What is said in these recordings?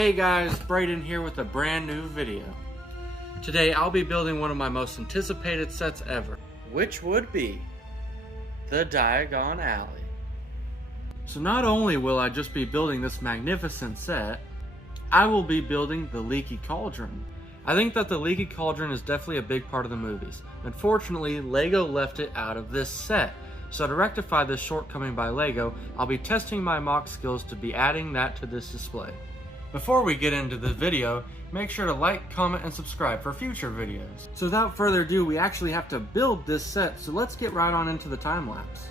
Hey guys, Brayden here with a brand new video. Today I'll be building one of my most anticipated sets ever, which would be the Diagon Alley. So not only will I just be building this magnificent set, I will be building the Leaky Cauldron. I think that the Leaky Cauldron is definitely a big part of the movies. Unfortunately, LEGO left it out of this set. So to rectify this shortcoming by LEGO, I'll be testing my mock skills to be adding that to this display. Before we get into the video, make sure to like, comment, and subscribe for future videos. So without further ado, we actually have to build this set, so let's get right on into the time lapse.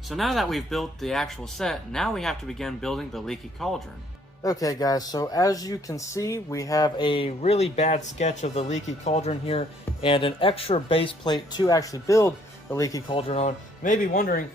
So now that we've built the actual set, now we have to begin building the Leaky Cauldron. Okay guys, so as you can see, we have a really bad sketch of the Leaky Cauldron here and an extra base plate to actually build the Leaky Cauldron on. You may be wondering,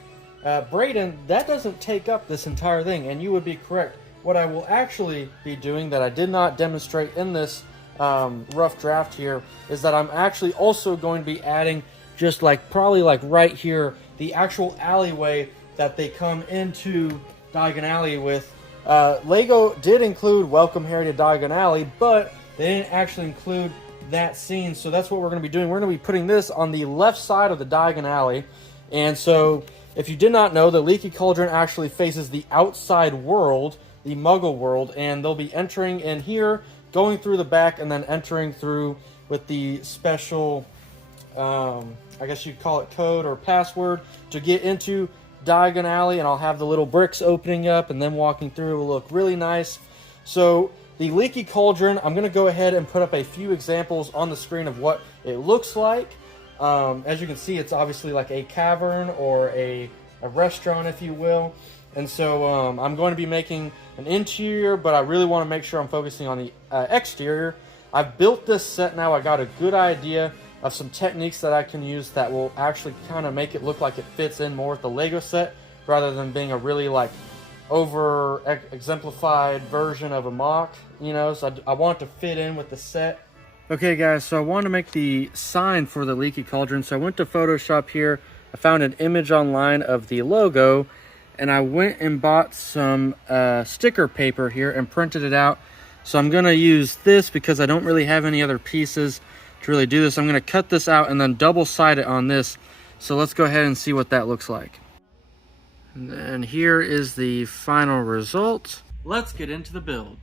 Brayden, that doesn't take up this entire thing, and you would be correct. What I will actually be doing that I did not demonstrate in this rough draft here is that I'm actually also going to be adding just probably right here, the actual alleyway that they come into Diagon Alley with. LEGO did include Welcome Harry to Diagon Alley, but they didn't actually include that scene, so that's what we're going to be doing. We're going to be putting this on the left side of the Diagon Alley, and so if you did not know, the Leaky Cauldron actually faces the outside world, the Muggle world, and they'll be entering in here, going through the back, and then entering through with the special I guess you'd call it code or password to get into Diagon Alley, and I'll have the little bricks opening up and then walking through. It will look really nice. So the Leaky Cauldron, I'm going to go ahead and put up a few examples on the screen of what it looks like. As you can see, it's obviously like a cavern or a restaurant, if you will. And so I'm going to be making an interior, but I really want to make sure I'm focusing on the exterior. I've built this set now. I got a good idea of some techniques that I can use that will actually kind of make it look like it fits in more with the Lego set rather than being a really like over exemplified version of a mock, you know, so I want it to fit in with the set. Okay guys, so I wanted to make the sign for the Leaky Cauldron, so I went to Photoshop here. I found an image online of the logo, and I went and bought some sticker paper here and printed it out. So I'm gonna use this because I don't really have any other pieces to really do this. I'm gonna cut this out and then double side it on this. So let's go ahead and see what that looks like. And then here is the final result. Let's get into the build.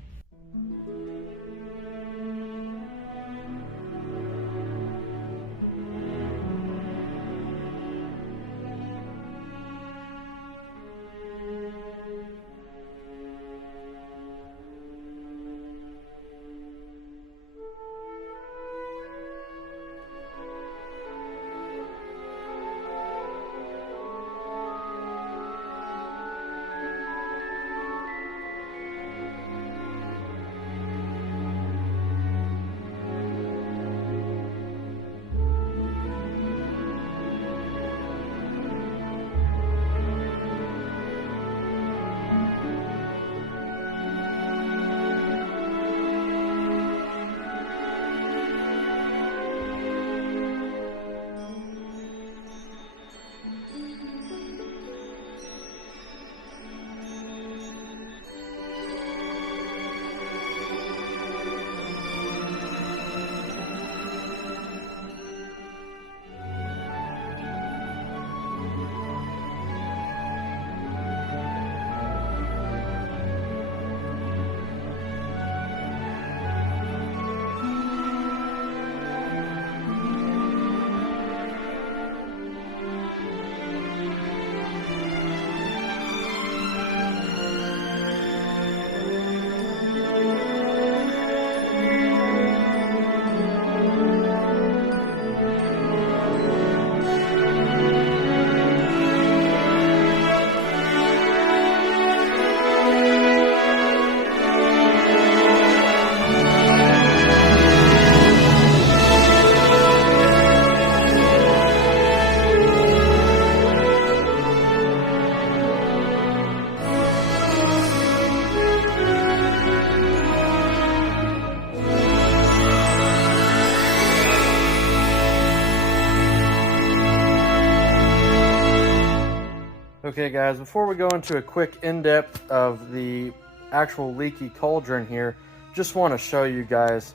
Okay guys, before we go into a quick in-depth of the actual Leaky Cauldron here, just want to show you guys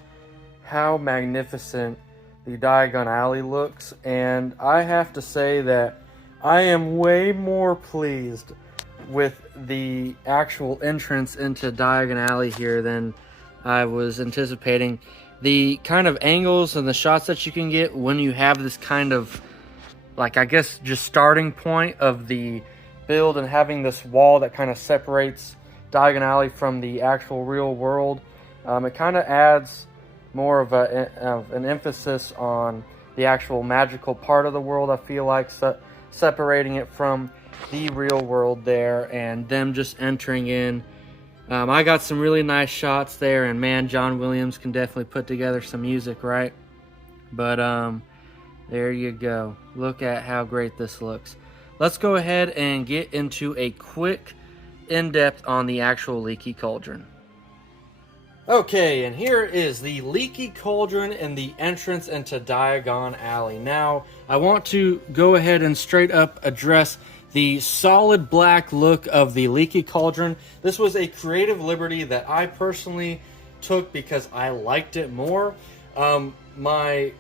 how magnificent the Diagon alley looks, and I have to say that I am way more pleased with the actual entrance into Diagon alley here than I was anticipating. The kind of angles and the shots that you can get when you have this kind of, like, I guess just starting point of the build and having this wall that kind of separates Diagon alley from the actual real world, it kind of adds more of an emphasis on the actual magical part of the world. I feel like separating it from the real world there and them just entering in. I got some really nice shots there, and man, John Williams can definitely put together some music, right? But there you go. Look at how great this looks. Let's go ahead and get into a quick in-depth on the actual Leaky Cauldron. Okay, and here is the Leaky Cauldron and the entrance into Diagon alley. Now, I want to go ahead and straight up address the solid black look of the Leaky Cauldron. This was a creative liberty that I personally took because I liked it more. My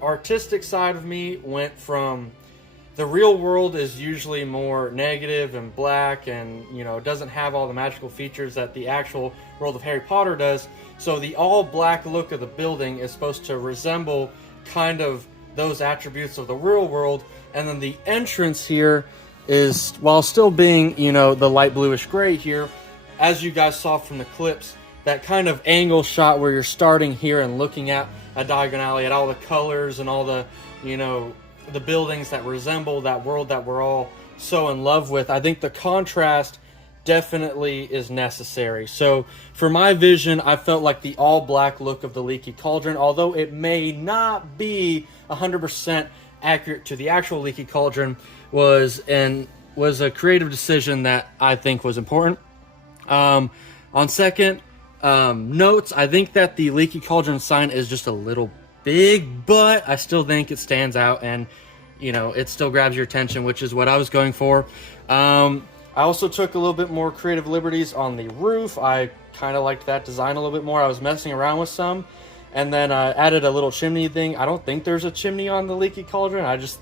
artistic side of me went from the real world is usually more negative and black and, you know, doesn't have all the magical features that the actual world of Harry Potter does. So the all black look of the building is supposed to resemble kind of those attributes of the real world. And then the entrance here is, while still being, you know, the light bluish gray here, as you guys saw from the clips, that kind of angle shot where you're starting here and looking at a Diagon alley at all the colors and all the, you know, the buildings that resemble that world that we're all so in love with. I think the contrast definitely is necessary. So for my vision, I felt like the all black look of the Leaky Cauldron, although it may not be 100% accurate to the actual Leaky Cauldron, was a creative decision that I think was important. On second notes, I think that the Leaky Cauldron sign is just a little big, but I still think it stands out, and you know, it still grabs your attention, which is what I was going for. I also took a little bit more creative liberties on the roof. I kind of liked that design a little bit more. I was messing around with some, and then I added a little chimney thing. I don't think there's a chimney on the Leaky Cauldron. I just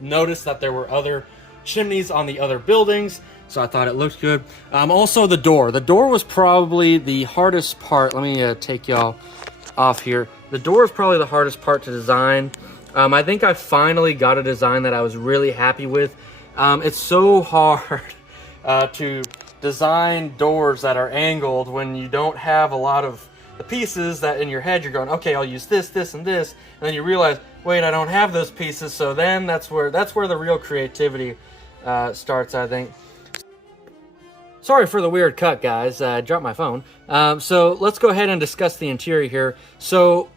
noticed that there were other chimneys on the other buildings, so I thought it looked good. Also, the door. The door was probably the hardest part. Let me take y'all off here. The door is probably the hardest part to design. I think I finally got a design that I was really happy with. It's so hard to design doors that are angled when you don't have a lot of the pieces that in your head you're going, okay, I'll use this, this, and this, and then you realize, wait, I don't have those pieces. So then that's where the real creativity starts, I think. Sorry for the weird cut, guys. I dropped my phone. So let's go ahead and discuss the interior here. So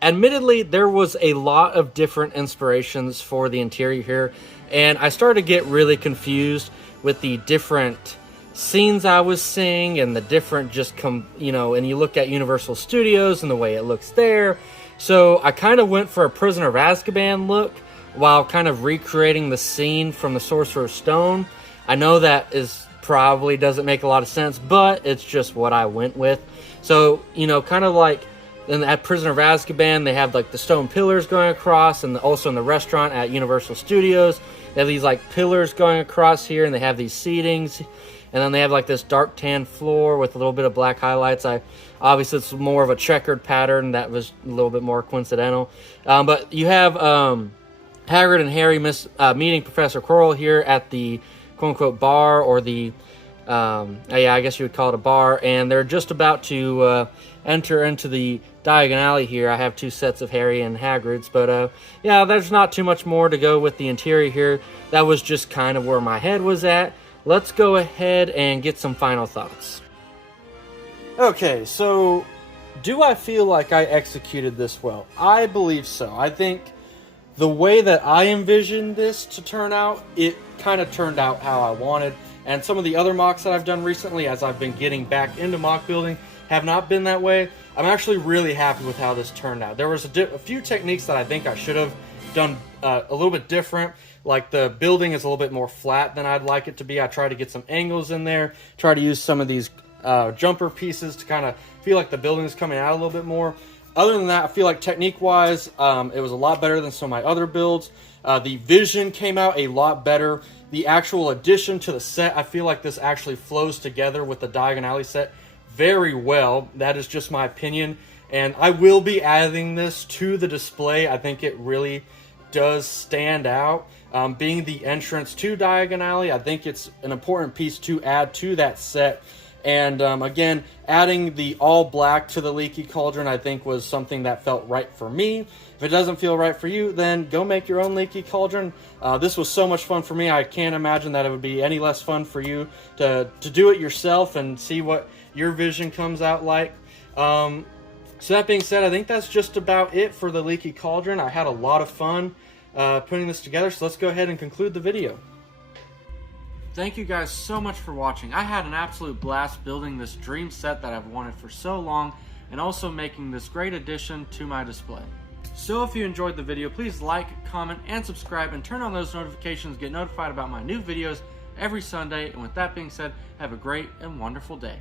admittedly, there was a lot of different inspirations for the interior here, and I started to get really confused with the different scenes I was seeing and the different you know, and you look at Universal Studios and the way it looks there. So I kind of went for a Prisoner of Azkaban look while kind of recreating the scene from the Sorcerer's Stone. I know that probably doesn't make a lot of sense, but it's just what I went with. So, you know, kind of like at Prisoner of Azkaban, they have like the stone pillars going across, and also in the restaurant at Universal Studios, they have these like pillars going across here, and they have these seatings. And then they have like this dark tan floor with a little bit of black highlights. Obviously it's more of a checkered pattern that was a little bit more coincidental. But you have Hagrid and Harry meeting Professor Quirrell here at the quote-unquote bar, or the, yeah, I guess you would call it a bar. And they're just about to enter into the Diagon Alley here. I have two sets of Harry and Hagrid's. But yeah, there's not too much more to go with the interior here. That was just kind of where my head was at. Let's go ahead and get some final thoughts. Okay, so do I feel like I executed this well? I believe so. I think the way that I envisioned this to turn out, it kind of turned out how I wanted. And some of the other mocks that I've done recently, as I've been getting back into mock building, have not been that way. I'm actually really happy with how this turned out. There was a few techniques that I think I should have done a little bit different. Like the building is a little bit more flat than I'd like it to be. I try to get some angles in there, try to use some of these jumper pieces to kind of feel like the building is coming out a little bit more. Other than that, I feel like technique-wise, it was a lot better than some of my other builds. The vision came out a lot better. The actual addition to the set, I feel like this actually flows together with the Diagon Alley set very well. That is just my opinion. And I will be adding this to the display. I think it really does stand out. Being the entrance to Diagon Alley, I think it's an important piece to add to that set. And again, adding the all black to the Leaky Cauldron, I think was something that felt right for me. If it doesn't feel right for you, then go make your own Leaky Cauldron. This was so much fun for me. I can't imagine that it would be any less fun for you to do it yourself and see what your vision comes out like. So that being said, I think that's just about it for the Leaky Cauldron. I had a lot of fun putting this together, so let's go ahead and conclude the video. Thank you guys so much for watching. I had an absolute blast building this dream set that I've wanted for so long, and also making this great addition to my display. So if you enjoyed the video, please like, comment, and subscribe, and turn on those notifications to get notified about my new videos every Sunday. And with that being said, have a great and wonderful day.